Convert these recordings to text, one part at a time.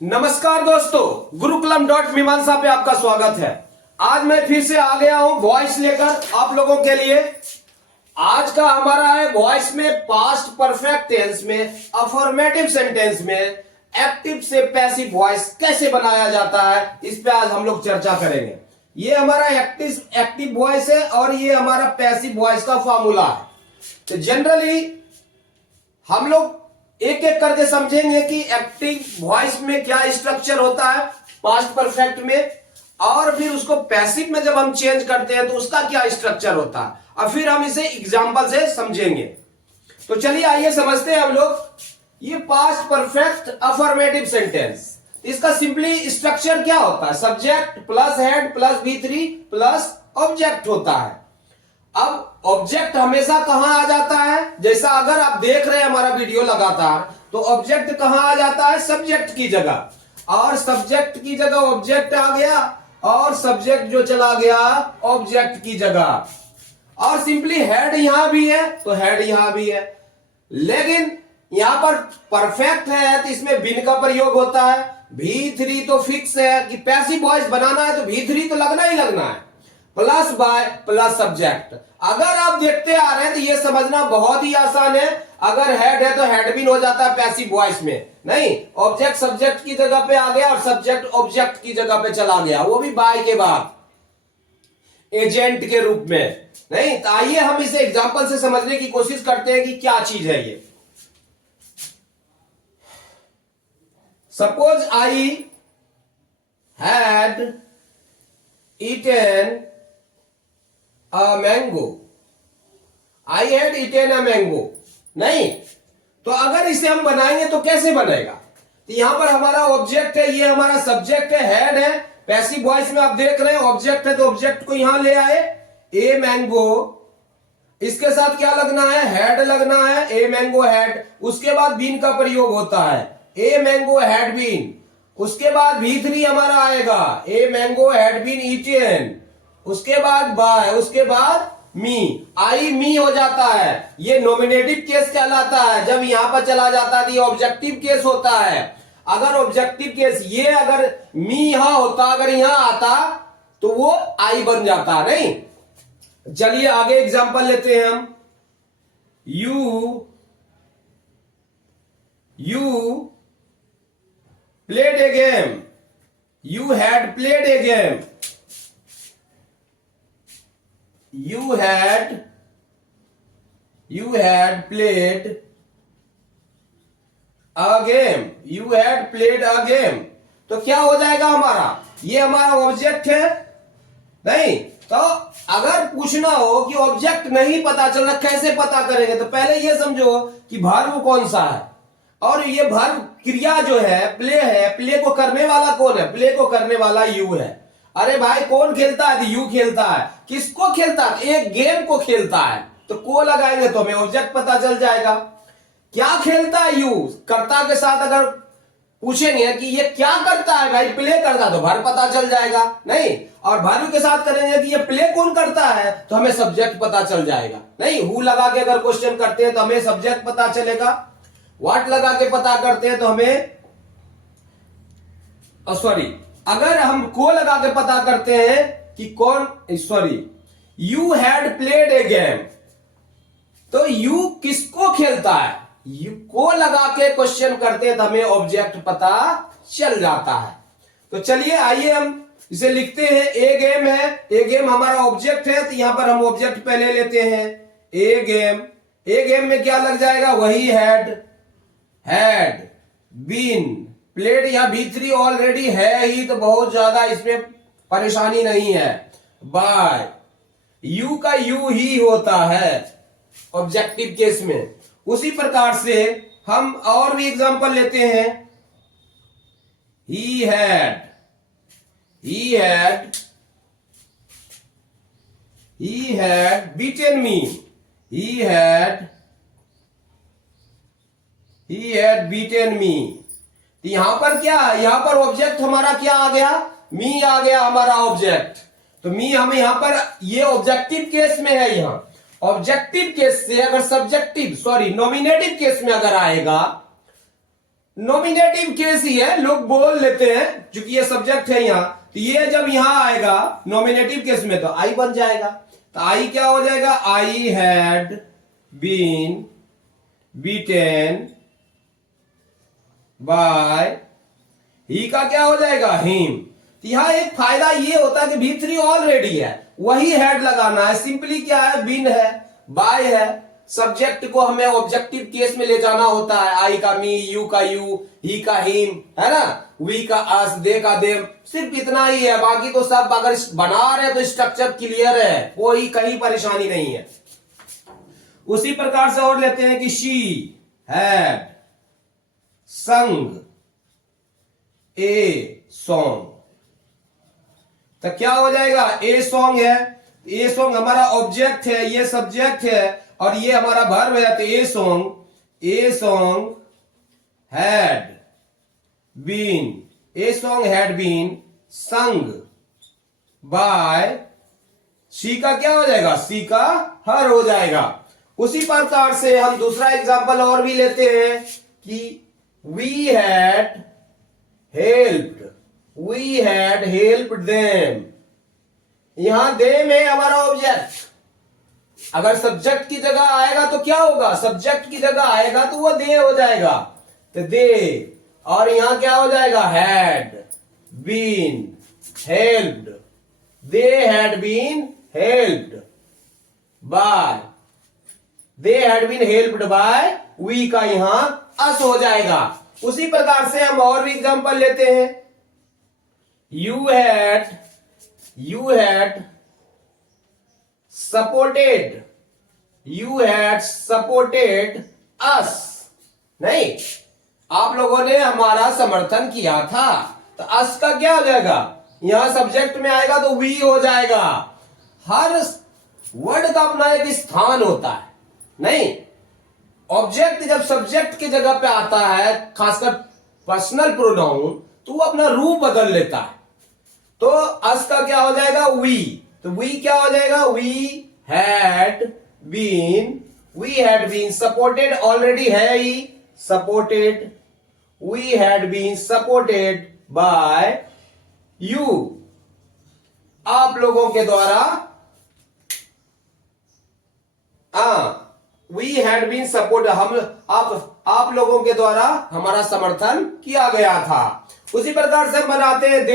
नमस्कार दोस्तों, गुरुकुलम डॉट मीमांसा पे आपका स्वागत है। आज मैं फिर से आ गया हूं वॉइस लेकर आप लोगों के लिए। आज का हमारा है वॉइस में पास्ट परफेक्ट टेंस में अफर्मेटिव सेंटेंस में एक्टिव से पैसिव वॉइस कैसे बनाया जाता है, इस पे आज हम लोग चर्चा करेंगे। ये हमारा एक्टिव वॉइस है और ये हमारा पैसिव वॉइस का फॉर्मूला है। तो जनरली हम लोग एक एक करके समझेंगे कि एक्टिव वॉइस में क्या स्ट्रक्चर होता है पास्ट परफेक्ट में, और फिर उसको पैसिव में जब हम चेंज करते हैं तो उसका क्या स्ट्रक्चर होता है, और फिर हम इसे एग्जांपल से समझेंगे। तो चलिए आइए समझते हैं हम लोग। ये पास्ट परफेक्ट अफर्मेटिव सेंटेंस, इसका सिंपली स्ट्रक्चर क्या होता है? Subject plus head plus V3 plus object होता है। अब ऑब्जेक्ट हमेशा कहां आ जाता है? जैसा अगर आप देख रहे हैं हमारा वीडियो लगातार, तो ऑब्जेक्ट कहां आ जाता है? सब्जेक्ट की जगह, और सब्जेक्ट की जगह ऑब्जेक्ट आ गया, और सब्जेक्ट जो चला गया ऑब्जेक्ट की जगह। और सिंपली हेड यहां भी है तो हेड यहां भी है, लेकिन यहां पर परफेक्ट है तो इसमें बिन का प्रयोग होता है। V3 तो फिक्स है कि पैसिव वॉइस बनाना है तो V3 तो लगना ही लगना है, प्लस बाय प्लस सब्जेक्ट। अगर आप देखते आ रहे हैं तो ये समझना बहुत ही आसान है। अगर हेड है तो हेड बिन हो जाता है पैसिव वॉइस में, नहीं ऑब्जेक्ट सब्जेक्ट की जगह पे आ गया और सब्जेक्ट ऑब्जेक्ट की जगह पे चला गया, वो भी बाय के बाद एजेंट के रूप में। नहीं तो आइए हम इसे एग्जांपल से समझने की कोशिश करते हैं कि क्या चीज है ये। Suppose I had eaten a mango, I had eaten a mango। नहीं तो अगर इसे हम बनाएंगे तो कैसे बनेगा? तो यहां पर हमारा ऑब्जेक्ट है, ये हमारा सब्जेक्ट है, हेड है। पैसिव वॉइस में आप देख रहे हैं ऑब्जेक्ट है तो ऑब्जेक्ट को यहां ले आए, ए मैंगो, इसके साथ क्या लगना है? हेड लगना है, ए मैंगो हेड। उसके बाद बीन का प्रयोग होता है, ए मैंगो हैड बीन। उसके बाद V3 हमारा आएगा, a mango had been eaten. उसके बाद बाय, उसके बाद मी, आई मी हो जाता है। ये नॉमिनेटिव केस कहलाता है। जब यहां पर चला जाता है तो ये ऑब्जेक्टिव केस होता है। अगर ऑब्जेक्टिव केस ये अगर मी यहां होता, अगर यहां आता तो वो आई बन जाता, नहीं। चलिए आगे एग्जांपल लेते हैं हम। You played a game, you had played a game, you had played a game, you had played a game। तो क्या हो जाएगा हमारा? ये हमारा ऑब्जेक्ट है, नहीं तो अगर पूछना हो कि ऑब्जेक्ट नहीं पता चल रहा कैसे पता करेंगे, तो पहले ये समझो कि वर्ब कौन सा है, और ये वर्ब क्रिया जो है प्ले है, प्ले को करने वाला कौन है? प्ले को करने वाला यू है। अरे भाई कौन खेलता है? यू खेलता है। किसको खेलता है? एक गेम को खेलता है। तो को लगाएंगे तो हमें ऑब्जेक्ट पता चल जाएगा। क्या खेलता है? यू। कर्ता के साथ अगर पूछेंगे कि ये क्या करता है, भाई प्ले करता, तो वर्ब पता चल जाएगा, नहीं। और वर्ब के साथ करेंगे कि ये प्ले कौन करता है, तो हमें सब्जेक्ट पता चल जाएगा, नहीं। हु लगा के अगर क्वेश्चन करते हैं तो हमें सब्जेक्ट पता चलेगा। व्हाट लगा के पता करते हैं तो हमें अगर हम को लगा के पता करते हैं कि कौन, you had played a game, तो यू किसको खेलता है? यू को लगा के क्वेश्चन करते हैं तो हमें ऑब्जेक्ट पता चल जाता है। तो चलिए आइए हम इसे लिखते हैं। ए गेम है, ए गेम हमारा ऑब्जेक्ट है, तो यहां पर हम ऑब्जेक्ट पहले लेते हैं, ए गेम। ए गेम में क्या लग जाएगा? वही हैड बीन प्लेड। यहां V3 ऑलरेडी है ही, तो बहुत ज्यादा इसमें परेशानी नहीं है। बाय, यू का यू ही होता है ऑब्जेक्टिव केस में। उसी प्रकार से हम और भी एग्जांपल लेते हैं। He had beaten me, he had beaten me। तो यहां पर क्या? यहां पर ऑब्जेक्ट हमारा क्या आ गया? मी आ गया हमारा ऑब्जेक्ट। तो मी हम यहां पर ये ऑब्जेक्टिव केस में है। यहां ऑब्जेक्टिव केस से अगर नॉमिनेटिव केस में अगर आएगा नॉमिनेटिव केस ही है, लोग बोल लेते हैं क्योंकि ये सब्जेक्ट है यहाँ, तो ये जब यहां आएगा नॉमिनेटिव केस में तो आई बन जाएगा। तो आई क्या हो जाएगा, I had been beaten by, he का क्या हो जाएगा, हिम। तो यहां एक फायदा ये होता है कि V3 ऑलरेडी है, वही हेड लगाना है। सिंपली क्या है, बीन है, बाय है, सब्जेक्ट को हमें ऑब्जेक्टिव केस में ले जाना होता है। आई का मी, यू का यू, ही का हिम, है ना, वी का अस, दे का देम, सिर्फ इतना ही है। बाकी तो सब अगर बना रहे तो स्ट्रक्चर क्लियर है, कोई कहीं परेशानी नहीं है। उसी प्रकार से और लेते हैं कि शी हैड संग ए सॉन्ग, तो क्या हो जाएगा, ए सॉन्ग है, ए सॉन्ग हमारा ऑब्जेक्ट है, ये सब्जेक्ट है और ये हमारा वर्ब है। तो a song had been, a song had been sung by, she का क्या हो जाएगा, सी का हर हो जाएगा। उसी प्रकार से हम दूसरा एग्जांपल और भी लेते हैं कि वी हैड हेल्प्ड देम। यहां देम है हमारा ऑब्जेक्ट, अगर सब्जेक्ट की जगह आएगा तो क्या होगा, सब्जेक्ट की जगह आएगा तो वो दे हो जाएगा, तो दे। और यहां क्या हो जाएगा, had been helped, they had been helped by, they had been helped by, we का यहां अस हो जाएगा। उसी प्रकार से हम और भी एग्जांपल लेते हैं। यू हैड सपोर्टेड अस, नहीं, आप लोगों ने हमारा समर्थन किया था, तो अस का क्या हो जाएगा, यहां सब्जेक्ट में आएगा तो वी हो जाएगा। हर वर्ड का अपना एक स्थान होता है, नहीं, ऑब्जेक्ट जब सब्जेक्ट की जगह पे आता है, खासकर पर्सनल प्रोनाउन, तो वो अपना रूप बदल लेता है। तो अस का क्या हो जाएगा, वी, तो वी क्या हो जाएगा, we had been supported, already है ही supported, we had been supported by you, आप लोगों के द्वारा, वी हैड बीन सपोर्ट, आप लोगों के द्वारा हमारा समर्थन किया गया था। उसी प्रकार से बनाते हैं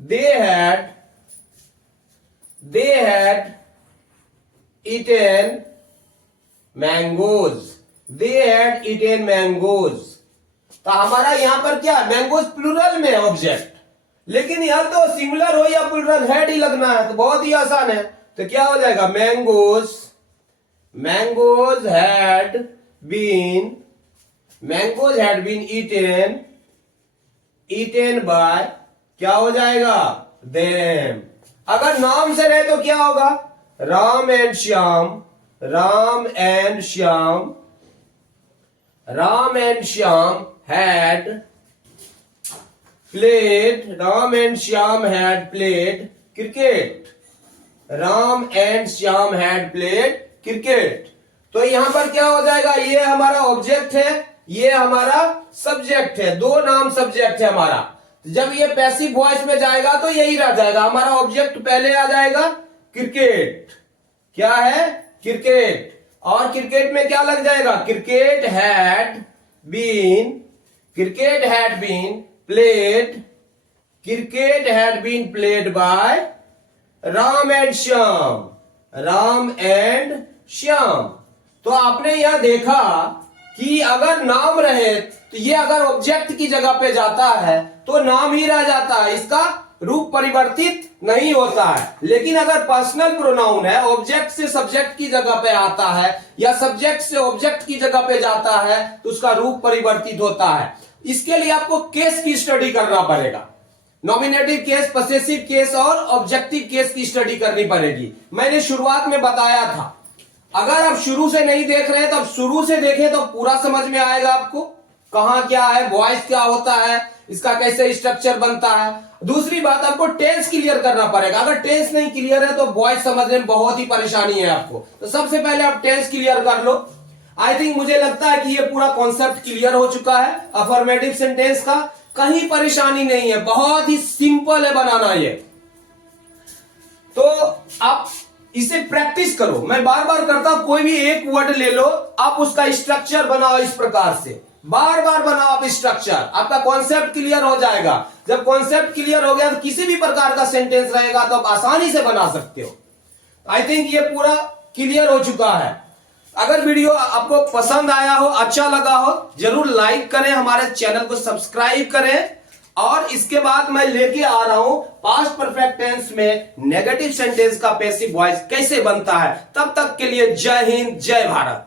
दे हैड eaten मैंगोज, तो हमारा यहां पर क्या, मैंगोज प्लूरल में ऑब्जेक्ट, लेकिन यहां तो सिंगुलर हो या प्लूरल, हैड ही लगना है, तो बहुत ही आसान है। तो क्या हो जाएगा, mangoes had been eaten by, क्या हो जाएगा, देम। अगर नाम से रहे तो क्या होगा, Ram and Shyam had played cricket. तो यहां पर क्या हो जाएगा, ये हमारा ऑब्जेक्ट है, ये हमारा सब्जेक्ट है, दो नाम सब्जेक्ट है हमारा। जब ये पैसिव वॉइस में जाएगा तो यही रह जाएगा, हमारा ऑब्जेक्ट पहले आ जाएगा क्रिकेट, क्या है, क्रिकेट, और क्रिकेट में क्या लग जाएगा, cricket had been played by Ram and Shyam. तो आपने यह देखा कि अगर नाम रहे तो ये अगर ऑब्जेक्ट की जगह पे जाता है तो नाम ही रह जाता है, इसका रूप परिवर्तित नहीं होता है। लेकिन अगर पर्सनल प्रोनाउन है, ऑब्जेक्ट से सब्जेक्ट की जगह पे आता है या सब्जेक्ट से ऑब्जेक्ट की जगह पे जाता है तो उसका रूप परिवर्तित होता है। इसके लिए आपको केस की स्टडी करना पड़ेगा, नॉमिनेटिव केस, पसेसिव केस और ऑब्जेक्टिव केस की स्टडी करनी पड़ेगी। मैंने शुरुआत में बताया था, अगर आप शुरू से नहीं देख रहे तो आप शुरू से देखें तो पूरा समझ में आएगा आपको, कहां क्या है, वॉइस क्या होता है, इसका कैसे स्ट्रक्चर बनता है। दूसरी बात, आपको टेंस क्लियर करना पड़ेगा, अगर टेंस नहीं क्लियर है तो वॉइस समझने में बहुत ही परेशानी है आपको। तो सबसे पहले आप टेंस क्लियर कर लो। आई थिंक मुझे लगता है कि ये पूरा कॉन्सेप्ट क्लियर हो चुका है अफर्मेटिव सेंटेंस का। कहीं परेशानी नहीं है, बहुत ही सिंपल है बनाना ये। तो आप इसे प्रैक्टिस करो। मैं बार बार करता हूं, कोई भी एक वर्ड ले लो, आप उसका स्ट्रक्चर बनाओ इस प्रकार से, बार बार बनाओ आप स्ट्रक्चर, आपका कॉन्सेप्ट क्लियर हो जाएगा। जब कॉन्सेप्ट क्लियर हो गया तो किसी भी प्रकार का सेंटेंस रहेगा तो आप आसानी से बना सकते हो। आई थिंक ये पूरा क्लियर हो चुका है। अगर वीडियो आपको पसंद आया हो, अच्छा लगा हो, जरूर लाइक करें, हमारे चैनल को सब्सक्राइब करें। और इसके बाद मैं लेके आ रहा हूं पास्ट परफेक्ट टेंस में नेगेटिव सेंटेंस का पैसिव वॉइस कैसे बनता है। तब तक के लिए जय हिंद, जय भारत।